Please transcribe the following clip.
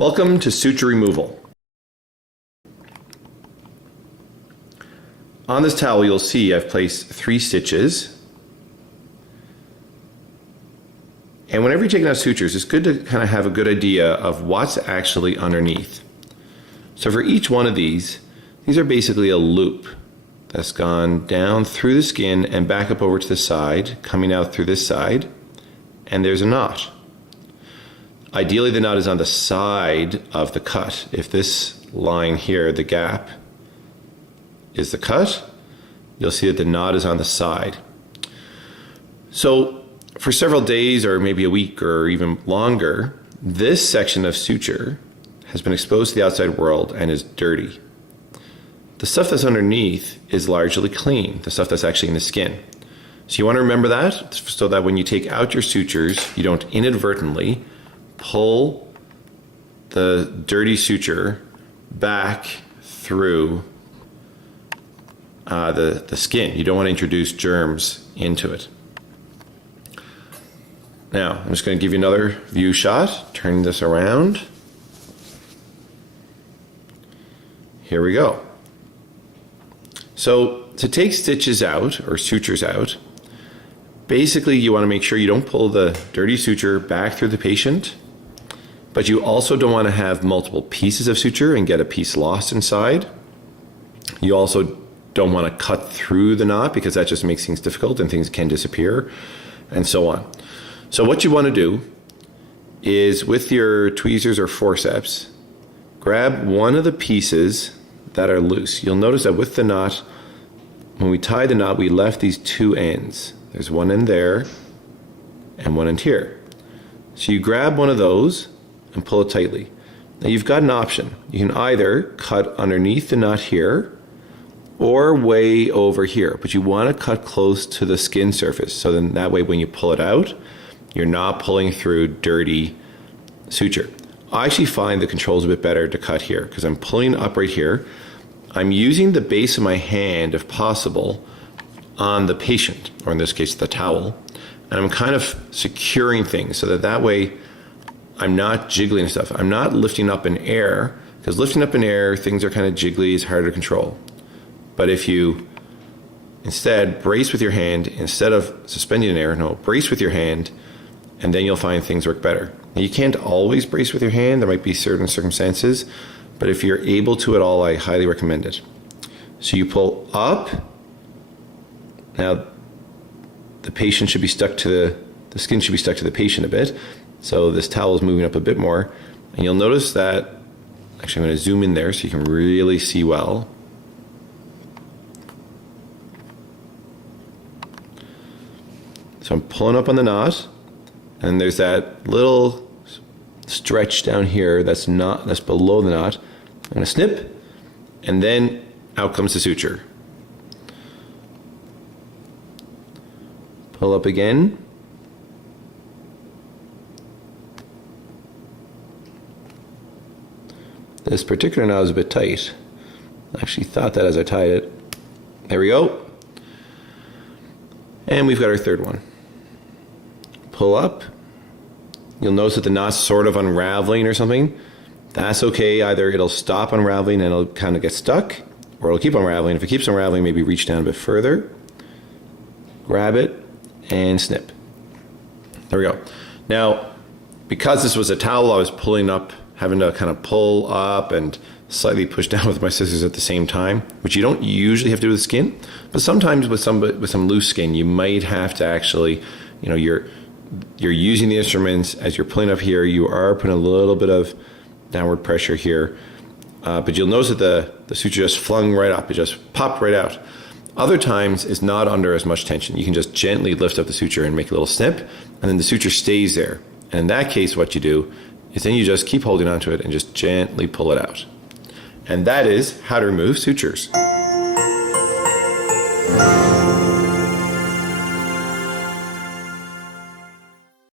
Welcome to suture removal. On this towel you'll see I've placed 3 stitches. And whenever you're taking out sutures, it's good to kind of have a good idea of what's actually underneath. So for each one of these are basically a loop that's gone down through the skin and back up over to the side, coming out through this side, and there's a knot. Ideally the knot is on the side of the cut. If this line here, the gap, is the cut, you'll see that the knot is on the side. So for several days or maybe a week or even longer, this section of suture has been exposed to the outside world and is dirty. The stuff that's underneath is largely clean, the stuff that's actually in the skin. So you want to remember that so that when you take out your sutures, you don't inadvertently pull the dirty suture back through the skin. You don't want to introduce germs into it. Now, I'm just going to give you another view shot. Turn this around. Here we go. So to take stitches out or sutures out, basically you want to make sure you don't pull the dirty suture back through the patient, but you also don't want to have multiple pieces of suture and get a piece lost inside. You also don't want to cut through the knot because that just makes things difficult and things can disappear and so on. So what you want to do is with your tweezers or forceps, grab one of the pieces that are loose. You'll notice that with the knot, when we tied the knot, we left these 2 ends. There's one end there and one end here. So you grab one of those and pull it tightly. Now you've got an option. You can either cut underneath the knot here or way over here, but you want to cut close to the skin surface. So then that way when you pull it out, you're not pulling through dirty suture. I actually find the controls a bit better to cut here because I'm pulling up right here. I'm using the base of my hand, if possible, on the patient, or in this case the towel, and I'm kind of securing things so that way I'm not jiggling stuff. I'm not lifting up in air, because lifting up in air, things are kind of jiggly, it's harder to control. But if you instead brace with your hand, instead of suspending in air, no, brace with your hand, and then you'll find things work better. Now, you can't always brace with your hand, there might be certain circumstances, but if you're able to at all, I highly recommend it. So you pull up. Now the patient should be stuck to the skin should be stuck to the patient a bit. So this towel is moving up a bit more, and you'll notice that, actually I'm going to zoom in there so you can really see well. So I'm pulling up on the knot, and there's that little stretch down here that's below the knot. I'm going to snip, and then out comes the suture. Pull up again. This particular knot is a bit tight. I actually thought that as I tied it. There we go. And we've got our third one. Pull up. You'll notice that the knot's sort of unraveling or something. That's okay. Either it'll stop unraveling and it'll kind of get stuck, or it'll keep unraveling. If it keeps unraveling, maybe reach down a bit further. Grab it and snip. There we go. Now, because this was a towel, I was pulling up, having to kind of pull up and slightly push down with my scissors at the same time, which you don't usually have to do with skin, but sometimes with some loose skin, you might have to actually, you're using the instruments as you're pulling up here. You are putting a little bit of downward pressure here, but you'll notice that the suture just flung right up. It just popped right out. Other times it's not under as much tension. You can just gently lift up the suture and make a little snip, and then the suture stays there. And in that case, what you do is then you just keep holding onto it and just gently pull it out. And that is how to remove sutures.